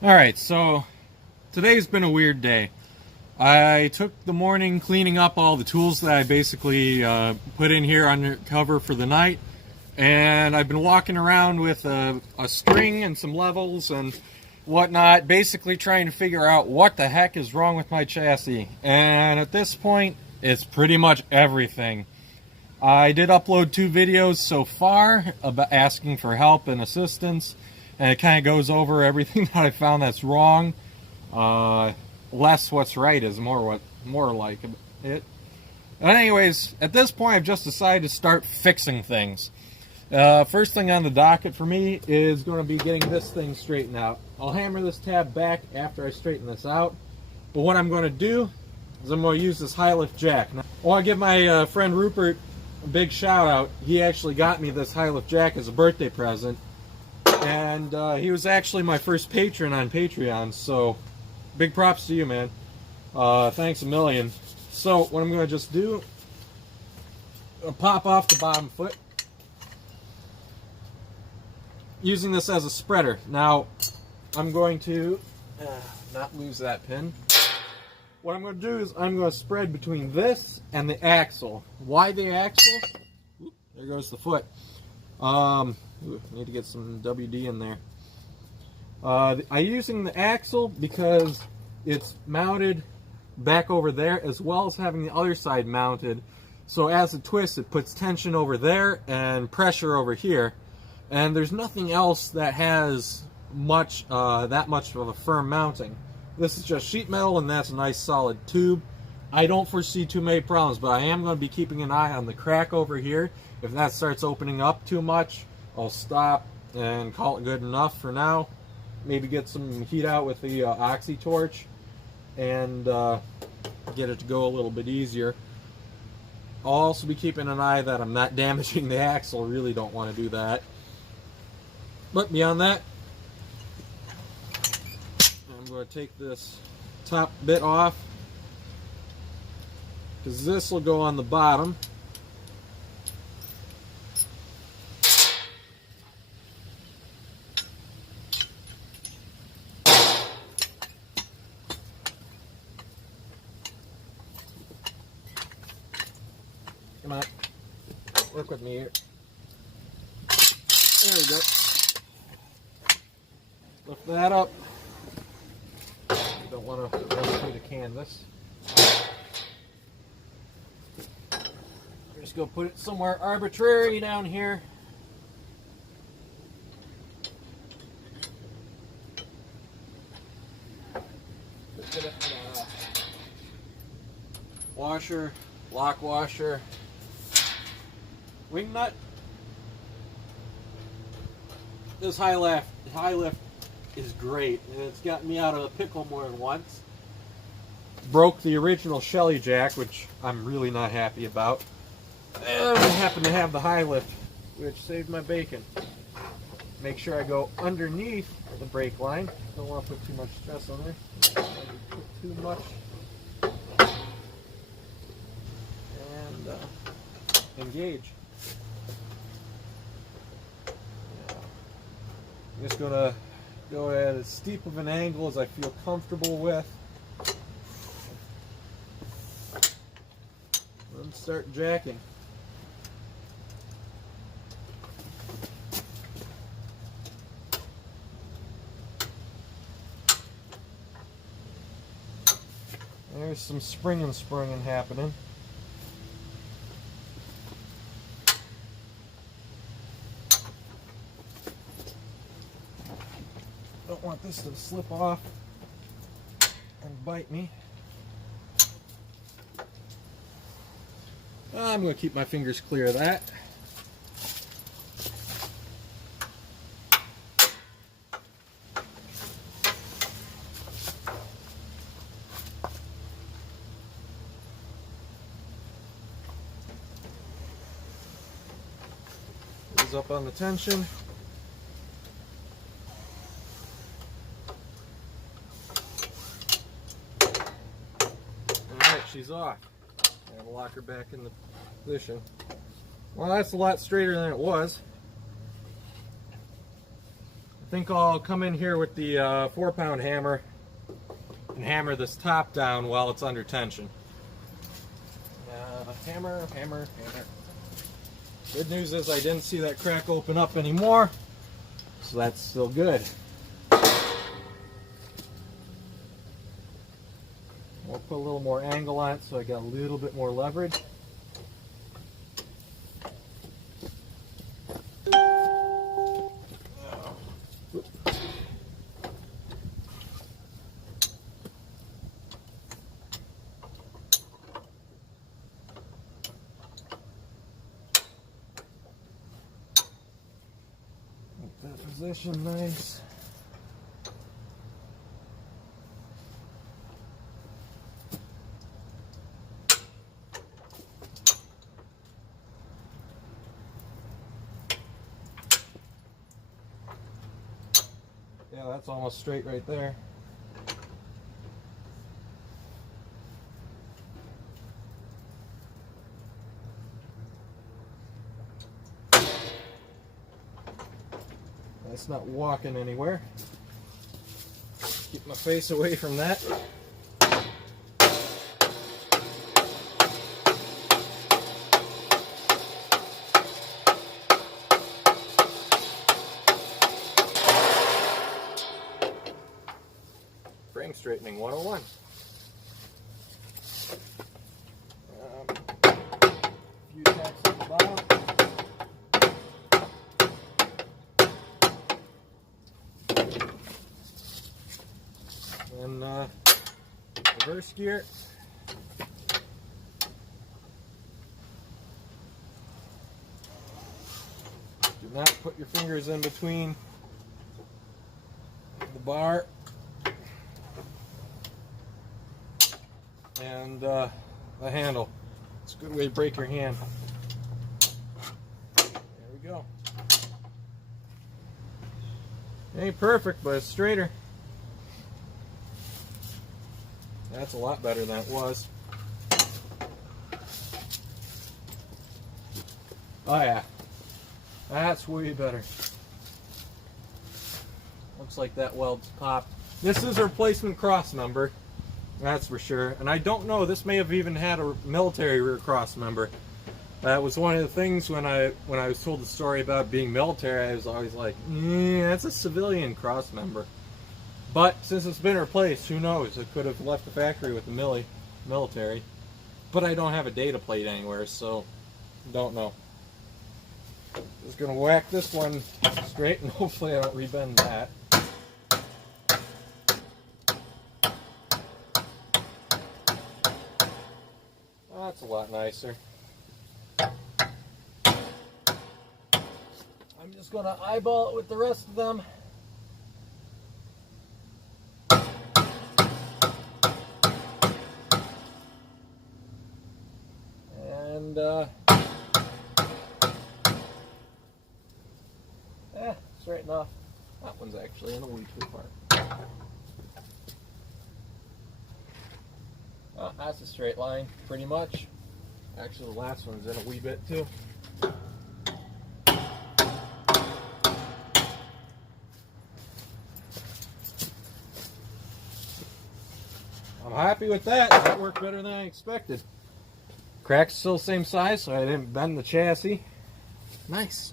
Alright, so today's been a weird day. I took the morning cleaning up all the tools that I basically put in here under cover for the night, and I've been walking around with a string and some levels and whatnot, basically trying to figure out what the heck is wrong with my chassis. And at this point, it's pretty much everything. I did upload 2 videos so far about asking for help and assistance, and it kind of goes over everything that I found that's wrong. Less what's right is more like it. But anyways, at this point, I've just decided to start fixing things. First thing on the docket for me is going to be getting this thing straightened out. I'll hammer this tab back after I straighten this out. But what I'm going to do is I'm going to use this HiLift jack. Now, I want to give my friend Rupert a big shout out. He actually got me this HiLift jack as a birthday present. And he was actually my first patron on Patreon, so big props to you, man. Thanks a million. So what I'm going to just do, I'll pop off the bottom foot using this as a spreader. Now I'm going to not lose that pin. What I'm going to do is I'm going to spread between this and the axle. Why the axle? Oop, there goes the foot. Need to get some WD in there. I'm using the axle because it's mounted back over there, as well as having the other side mounted. So as it twists, it puts tension over there and pressure over here. And there's nothing else that has that much of a firm mounting. This is just sheet metal, and that's a nice solid tube. I don't foresee too many problems, but I am going to be keeping an eye on the crack over here. If that starts opening up too much, I'll stop and call it good enough for now. Maybe get some heat out with the oxy torch and get it to go a little bit easier. I'll also be keeping an eye that I'm not damaging the axle. Really don't want to do that. But beyond that, I'm going to take this top bit off, because this will go on the bottom. Come on, work with me here. There we go. Lift that up. You don't want to run through the canvas. We're just going to put it somewhere arbitrary down here. Washer, lock washer, wing nut. This HiLift is great, and it's got me out of a pickle more than once. Broke the original Shelly jack, which I'm really not happy about. And I happen to have the HiLift, which saved my bacon. Make sure I go underneath the brake line. Don't want to put too much stress on there. Put too much. And engage. I'm just going to go at as steep of an angle as I feel comfortable with. And start jacking. There's some springing happening. Don't want this to slip off and bite me. I'm going to keep my fingers clear of that. Ease up on the tension. She's off. I have to lock her back in the position. Well, that's a lot straighter than it was. think I'll come in here with the 4-pound hammer and hammer this top down while it's under tension. Hammer. Good news is I didn't see that crack open up anymore, so that's still good. We'll put a little more angle on it so I got a little bit more leverage. Position nice. Yeah, that's almost straight right there. It's not walking anywhere. Keep my face away from that. Frame straightening 101. Few tacks at the bottom. And reverse gear. Do not put your fingers in between the bar and the handle. It's a good way to break your hand. There we go. Ain't perfect, but it's straighter. That's a lot better than it was. Oh yeah, that's way better. Looks like that weld's popped. This is a replacement cross member, that's for sure. And I don't know, this may have even had a military rear cross member. That was one of the things when I was told the story about being military, I was always like, that's a civilian cross member. But since it's been replaced, who knows? It could have left the factory with the military. But I don't have a data plate anywhere, so don't know. Just gonna whack this one straight and hopefully I don't rebend that. Oh, that's a lot nicer. I'm just gonna eyeball it with the rest of them. Straight enough. That one's actually in a wee too far. Oh, that's a straight line, pretty much. Actually, the last one's in a wee bit too. I'm happy with that. That worked better than I expected. Crack's still the same size, so I didn't bend the chassis. Nice.